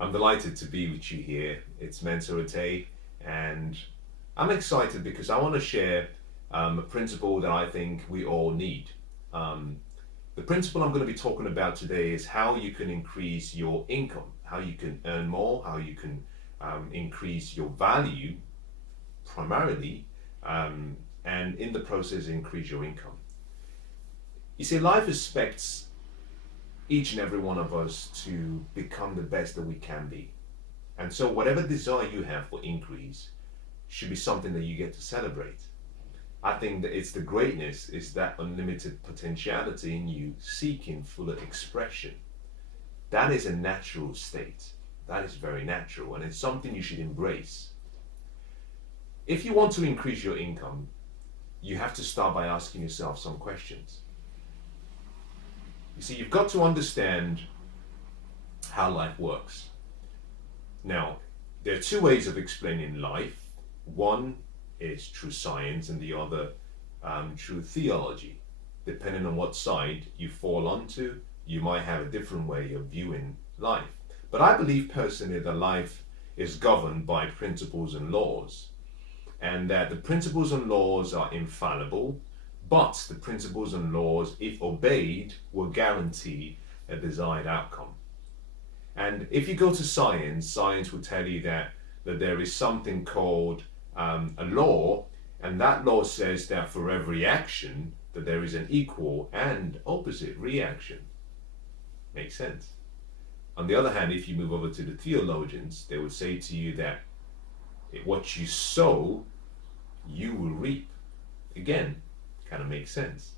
I'm delighted to be with you here. It's Mensah Oteh, and I'm excited because I want to share a principle that I think we all need. The principle I'm going to be talking about today is how you can increase your income, how you can earn more, how you can increase your value primarily, and in the process increase your income. You see, life expects each and every one of us to become the best that we can be. And so whatever desire you have for increase should be something that you get to celebrate. I think that it's the greatness, is that unlimited potentiality in you seeking fuller expression. That is a natural state. That is very natural, and it's something you should embrace. If you want to increase your income, you have to start by asking yourself some questions. You see, you've got to understand how life works. Now, there are two ways of explaining life. One is through science and the other through theology. Depending on what side you fall onto, you might have a different way of viewing life. But I believe personally that life is governed by principles and laws, and that the principles and laws are infallible, but the principles and laws, if obeyed, will guarantee a desired outcome. And if you go to science, science will tell you that there is something called a law, and that law says that for every action, that there is an equal and opposite reaction. Makes sense. On the other hand, if you move over to the theologians, they would say to you that what you sow, you will reap. Again, kind of makes sense.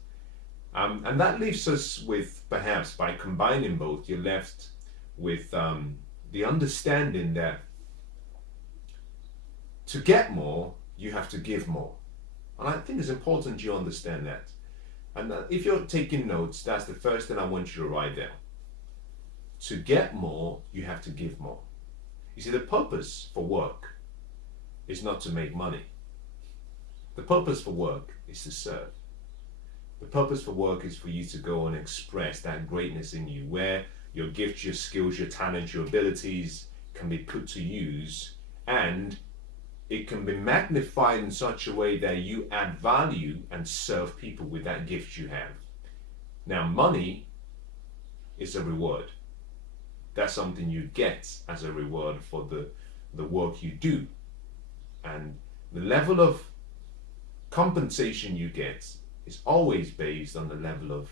And that leaves us with, perhaps by combining both, you're left with the understanding that to get more, you have to give more. And I think it's important you understand that. And if you're taking notes, that's the first thing I want you to write down. To get more, you have to give more. You see, the purpose for work is not to make money. The purpose for work is to serve. The purpose for work is for you to go and express that greatness in you, where your gifts, your skills, your talents, your abilities can be put to use, and it can be magnified in such a way that you add value and serve people with that gift you have. Now, money is a reward. That's something you get as a reward for the work you do. And the level of compensation you get is always based on the level of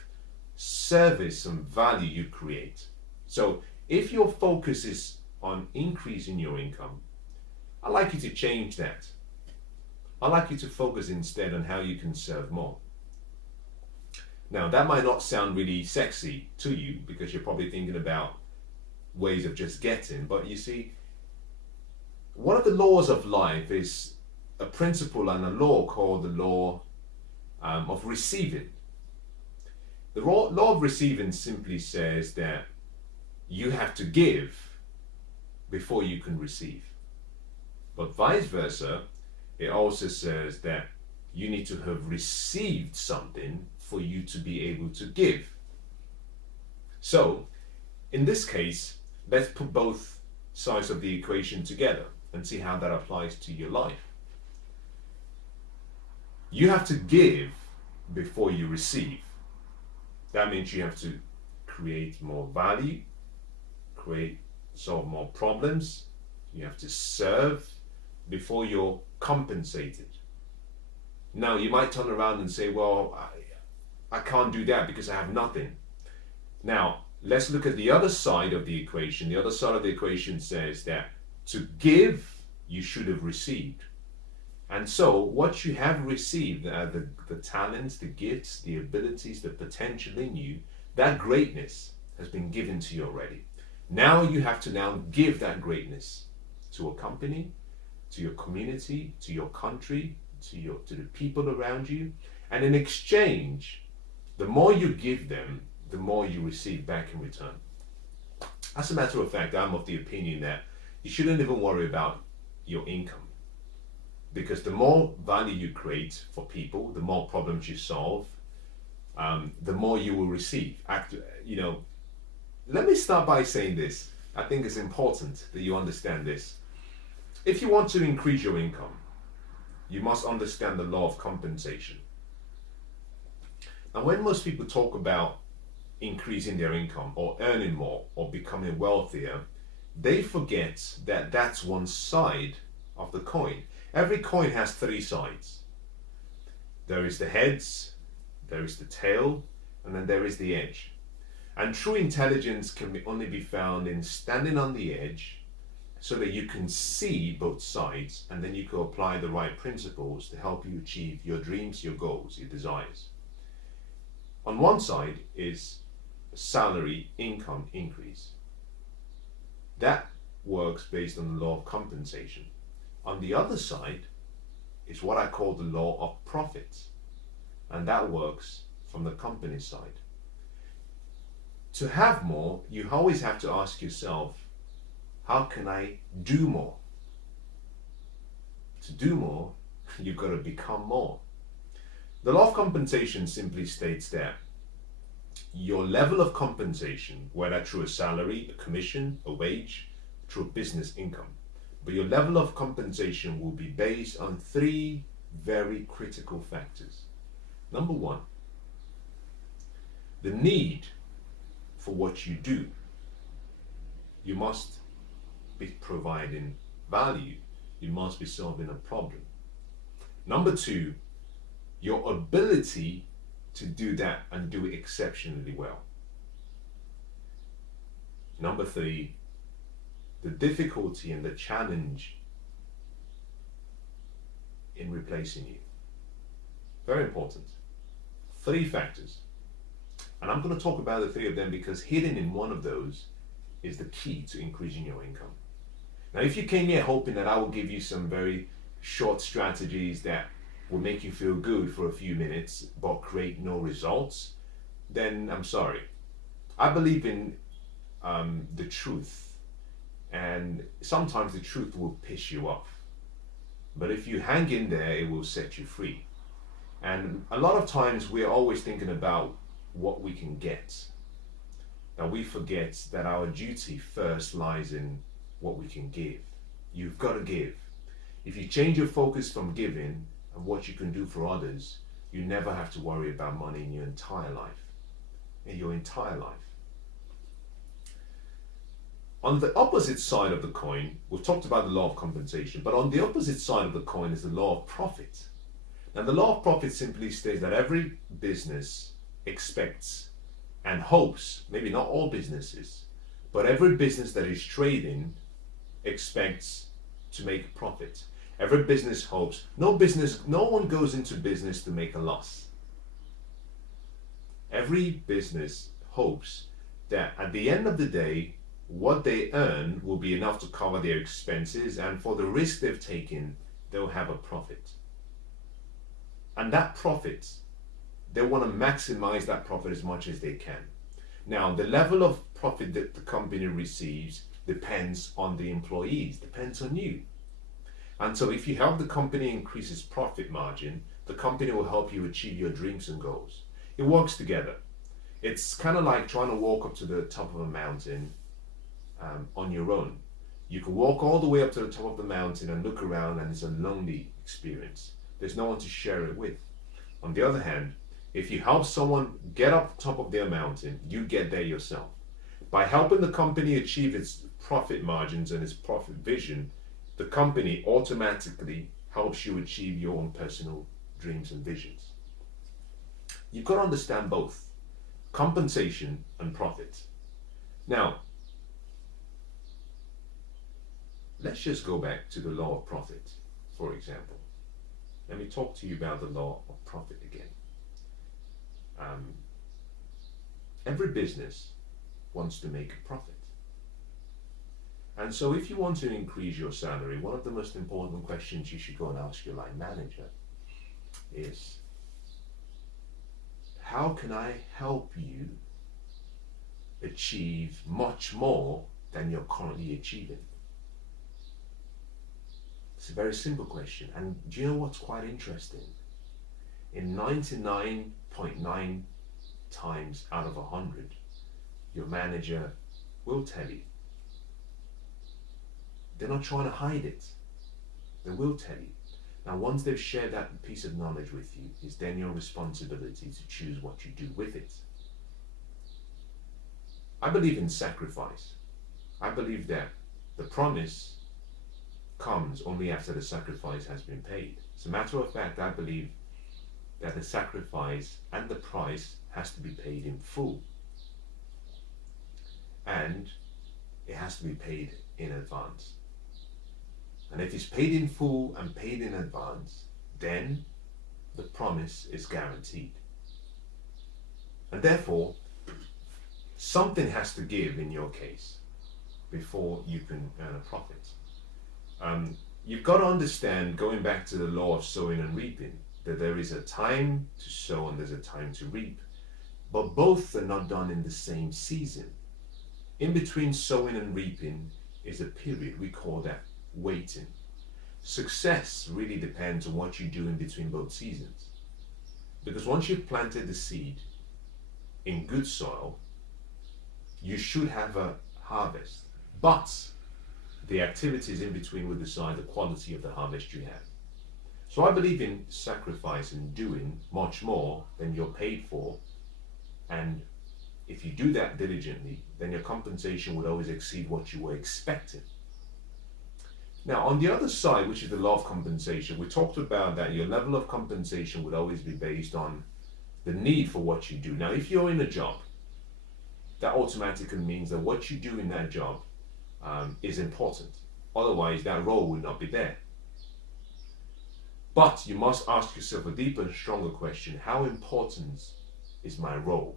service and value you create. So if your focus is on increasing your income, I'd like you to change that. I'd like you to focus instead on how you can serve more. Now, that might not sound really sexy to you because you're probably thinking about ways of just getting, but you see, one of the laws of life is a principle and a law called the law of receiving. The law of receiving simply says that you have to give before you can receive. But vice versa, it also says that you need to have received something for you to be able to give. So, in this case, let's put both sides of the equation together and see how that applies to your life. You have to give before you receive. That means you have to create more value, solve more problems. You have to serve before you're compensated. Now, you might turn around and say, well, I can't do that because I have nothing. Now, let's look at the other side of the equation. The other side of the equation says that to give, you should have received. And so what you have received, the talents, the gifts, the abilities, the potential in you, that greatness has been given to you already. Now you have to now give that greatness to a company, to your community, to your country, to the people around you. And in exchange, the more you give them, the more you receive back in return. As a matter of fact, I'm of the opinion that you shouldn't even worry about your income, because the more value you create for people, the more problems you solve, the more you will receive. Let me start by saying this. I think it's important that you understand this. If you want to increase your income, you must understand the law of compensation. And when most people talk about increasing their income or earning more or becoming wealthier, they forget that that's one side of the coin. Every coin has three sides. There is the heads, there is the tail, and then there is the edge. And true intelligence can only be found in standing on the edge so that you can see both sides, and then you can apply the right principles to help you achieve your dreams, your goals, your desires. On one side is salary income increase. That works based on the law of compensation. On the other side is what I call the law of profits, and that works from the company side. To have more, you always have to ask yourself, how can I do more? To do more, you've got to become more. The law of compensation simply states that your level of compensation, whether through a salary, a commission, a wage, through business income, but your level of compensation will be based on three very critical factors. Number one, the need for what you do. You must be providing value. You must be solving a problem. Number two, your ability to do that and do it exceptionally well. Number three, the difficulty and the challenge in replacing you. Very important. Three factors. And I'm going to talk about the three of them because hidden in one of those is the key to increasing your income. Now, if you came here hoping that I will give you some very short strategies that will make you feel good for a few minutes but create no results, then I'm sorry. I believe in the truth, and sometimes the truth will piss you off. But if you hang in there, it will set you free. And a lot of times we're always thinking about what we can get. Now we forget that our duty first lies in what we can give. You've got to give. If you change your focus from giving and what you can do for others, you never have to worry about money in your entire life. In your entire life. On the opposite side of the coin, we've talked about the law of compensation, but on the opposite side of the coin is the law of profit. Now the law of profit simply states that every business expects and hopes, maybe not all businesses, but every business that is trading expects to make a profit. Every business hopes. No one goes into business to make a loss. Every business hopes that at the end of the day, what they earn will be enough to cover their expenses, and for the risk they've taken, they'll have a profit. And that profit, they want to maximize that profit as much as they can. Now, the level of profit that the company receives depends on the employees, depends on you. And so if you help the company increase its profit margin, the company will help you achieve your dreams and goals. It works together. It's kind of like trying to walk up to the top of a mountain on your own. You can walk all the way up to the top of the mountain and look around, and it's a lonely experience. There's no one to share it with. On the other hand, if you help someone get up the top of their mountain, you get there yourself. By helping the company achieve its profit margins and its profit vision, the company automatically helps you achieve your own personal dreams and visions. You've got to understand both compensation and profit. Now, let's just go back to the law of profit, for example. Let me talk to you about the law of profit again. Every business wants to make a profit. And so if you want to increase your salary, one of the most important questions you should go and ask your line manager is, how can I help you achieve much more than you're currently achieving? It's a very simple question. And do you know what's quite interesting? In 99.9 times out of 100, your manager will tell you they're not trying to hide it. They will tell you. Now, once they've shared that piece of knowledge with you, it's then your responsibility to choose what you do with it. I believe in sacrifice. I believe that the promise comes only after the sacrifice has been paid. As a matter of fact, I believe that the sacrifice and the price has to be paid in full. And it has to be paid in advance. And if it's paid in full and paid in advance, then the promise is guaranteed. And therefore, something has to give in your case before you can earn a profit. You've got to understand, going back to the law of sowing and reaping, that there is a time to sow and there's a time to reap. But both are not done in the same season. In between sowing and reaping is a period, we call that waiting. Success really depends on what you do in between both seasons. Because once you've planted the seed in good soil, you should have a harvest. But the activities in between will decide the quality of the harvest you have. So I believe in sacrifice and doing much more than you're paid for. And if you do that diligently, then your compensation would always exceed what you were expecting. Now, on the other side, which is the law of compensation, we talked about that your level of compensation would always be based on the need for what you do. Now, if you're in a job, that automatically means that what you do in that job is important. Otherwise, that role would not be there. But you must ask yourself a deeper and stronger question. How important is my role?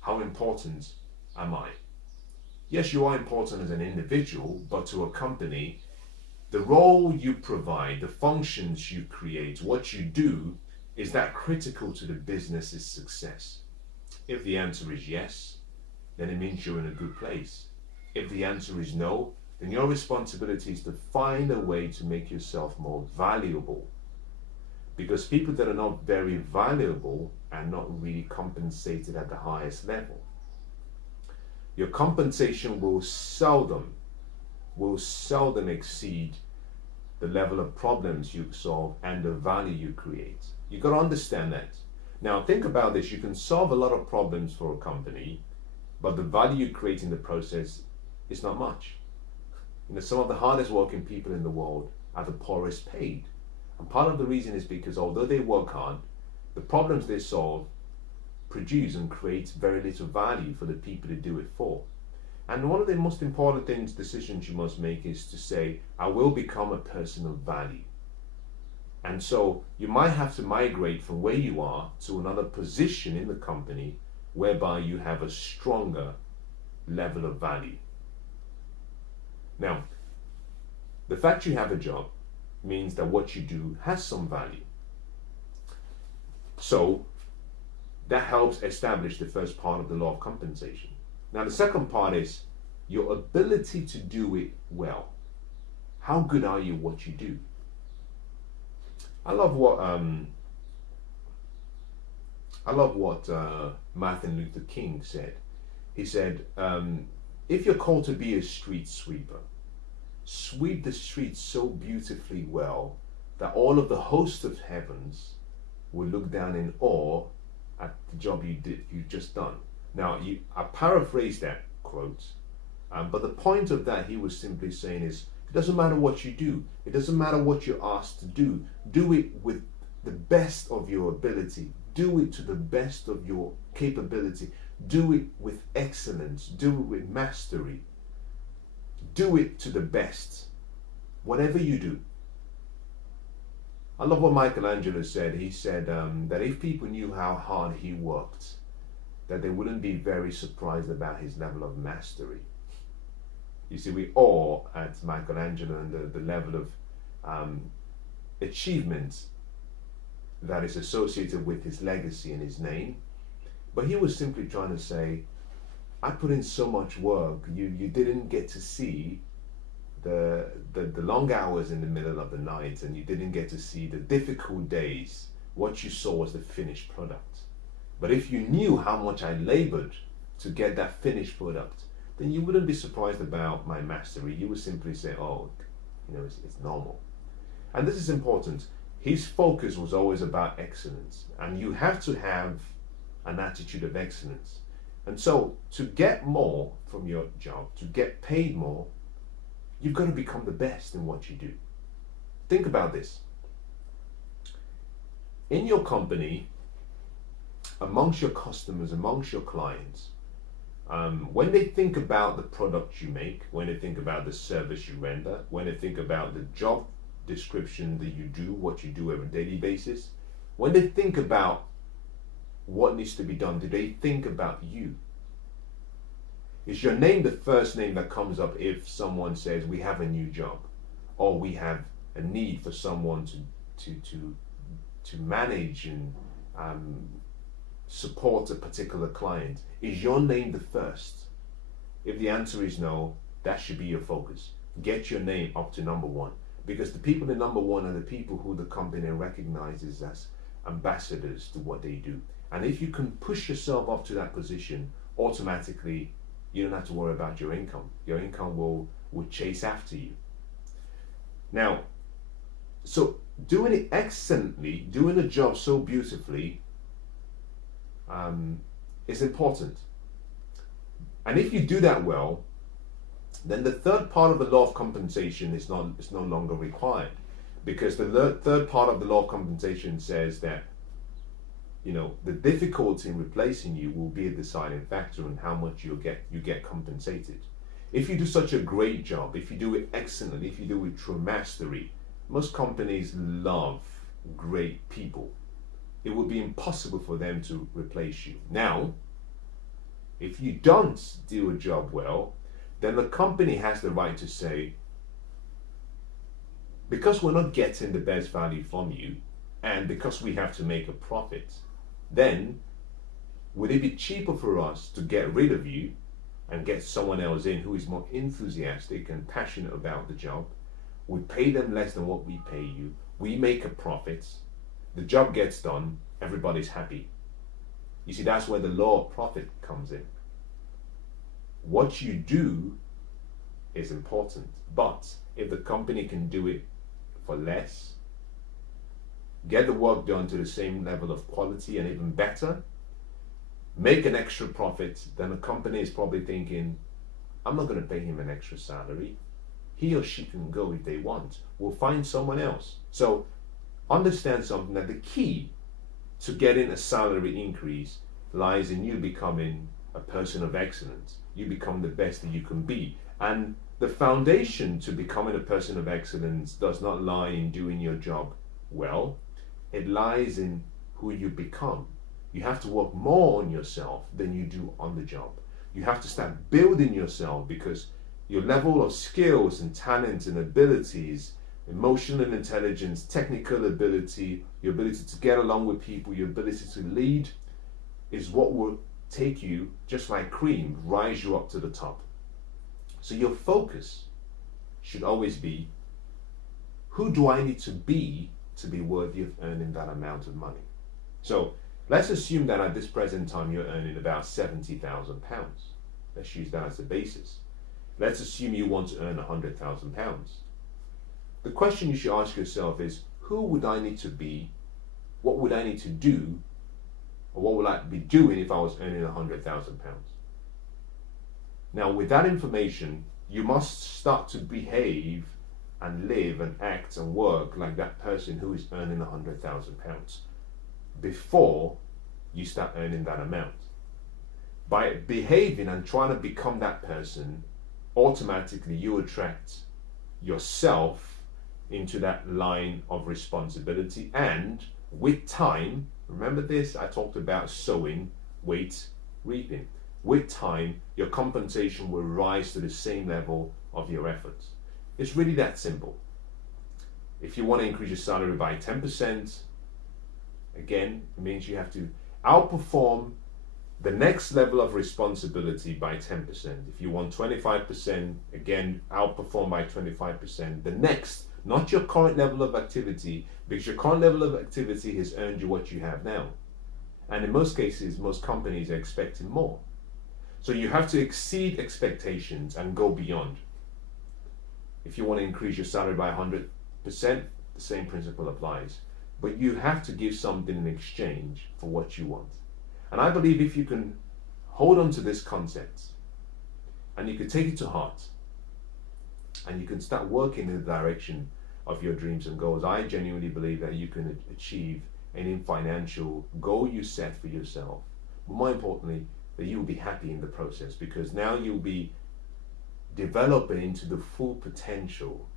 How important am I? Yes, you are important as an individual, but to a company, the role you provide, the functions you create, what you do, is that critical to the business's success? If the answer is yes, then it means you're in a good place. If the answer is no, then your responsibility is to find a way to make yourself more valuable. Because people that are not very valuable are not really compensated at the highest level. Your compensation will seldom exceed the level of problems you solve and the value you create. You've got to understand that. Now think about this. You can solve a lot of problems for a company, but the value you create in the process is not much. Some of the hardest working people in the world are the poorest paid. And part of the reason is because although they work hard, the problems they solve produce and create very little value for the people they do it for. And one of the most important decisions you must make is to say, I will become a person of value. And so you might have to migrate from where you are to another position in the company whereby you have a stronger level of value. Now, the fact you have a job means that what you do has some value. So that helps establish the first part of the law of compensation. Now the second part is your ability to do it well. How good are you at what you do? I love what Martin Luther King said. He said, if you're called to be a street sweeper, sweep the streets so beautifully well that all of the host of heavens will look down in awe at the job you've just done. Now, I paraphrase that quote, but the point of that he was simply saying is, it doesn't matter what you do, it doesn't matter what you're asked to do it with the best of your ability, do it to the best of your capability, do it with excellence, do it with mastery, do it to the best, whatever you do. I love what Michelangelo said. He said that if people knew how hard he worked, that they wouldn't be very surprised about his level of mastery. You see, we awe at Michelangelo and the level of achievement that is associated with his legacy and his name. But he was simply trying to say, I put in so much work, you didn't get to see the long hours in the middle of the night, and you didn't get to see the difficult days. What you saw was the finished product. But if you knew how much I labored to get that finished product, then you wouldn't be surprised about my mastery. You would simply say, oh, it's normal. And this is important. His focus was always about excellence, and you have to have an attitude of excellence. And so to get more from your job, to get paid more, you've got to become the best in what you do. Think about this. In your company, amongst your customers, amongst your clients, when they think about the product you make, when they think about the service you render, when they think about the job description that you do, what you do on a daily basis, when they think about what needs to be done, do they think about you? Is your name the first name that comes up if someone says we have a new job, or we have a need for someone to manage and support a particular client? Is your name the first? If the answer is no, that should be your focus. Get your name up to number one, because the people in number one are the people who the company recognizes as ambassadors to what they do. And if you can push yourself up to that position, automatically you don't have to worry about your income. Your income will chase after you. Now, so doing it excellently, doing the job so beautifully, is important. And if you do that well, then the third part of the law of compensation is no longer required, because the third part of the law of compensation says that the difficulty in replacing you will be a deciding factor on how much you get compensated. If you do such a great job, if you do it excellently, if you do it through mastery, most companies love great people. It would be impossible for them to replace you. Now, if you don't do a job well, then the company has the right to say, because we're not getting the best value from you, and because we have to make a profit, then would it be cheaper for us to get rid of you and get someone else in who is more enthusiastic and passionate about the job? We pay them less than what we pay you. We make a profit. The job gets done. Everybody's happy. You see, that's where the law of profit comes in. What you do is important, but if the company can do it for less, get the work done to the same level of quality and even better, make an extra profit, then the company is probably thinking, I'm not going to pay him an extra salary. He or she can go if they want. We'll find someone else. So understand something, that the key to getting a salary increase lies in you becoming a person of excellence. You become the best that you can be. And the foundation to becoming a person of excellence does not lie in doing your job well. It lies in who you become. You have to work more on yourself than you do on the job. You have to start building yourself, because your level of skills and talents and abilities, emotional intelligence, technical ability, your ability to get along with people, your ability to lead, is what will take you, just like cream, rise you up to the top. So your focus should always be, who do I need to be worthy of earning that amount of money? So let's assume that at this present time you're earning about £70,000. Let's use that as a basis. Let's assume you want to earn £100,000. The question you should ask yourself is, who would I need to be? What would I need to do? Or what would I be doing if I was earning £100,000? Now, with that information, you must start to behave and live and act and work like that person who is earning £100,000 before you start earning that amount. By behaving and trying to become that person, automatically you attract yourself into that line of responsibility, and with time, remember this, I talked about sowing, wait, reaping. With time, your compensation will rise to the same level of your efforts. It's really that simple. If you want to increase your salary by 10%, again, it means you have to outperform the next level of responsibility by 10%. If you want 25%, again, outperform by 25%. The next, not your current level of activity, because your current level of activity has earned you what you have now. And in most cases, most companies are expecting more. So you have to exceed expectations and go beyond. If you want to increase your salary by 100%, the same principle applies. But you have to give something in exchange for what you want. And I believe if you can hold on to this concept and you can take it to heart and you can start working in the direction of your dreams and goals, I genuinely believe that you can achieve any financial goal you set for yourself. But more importantly, that you will be happy in the process, because now you'll be developing into the full potential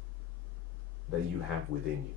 that you have within you.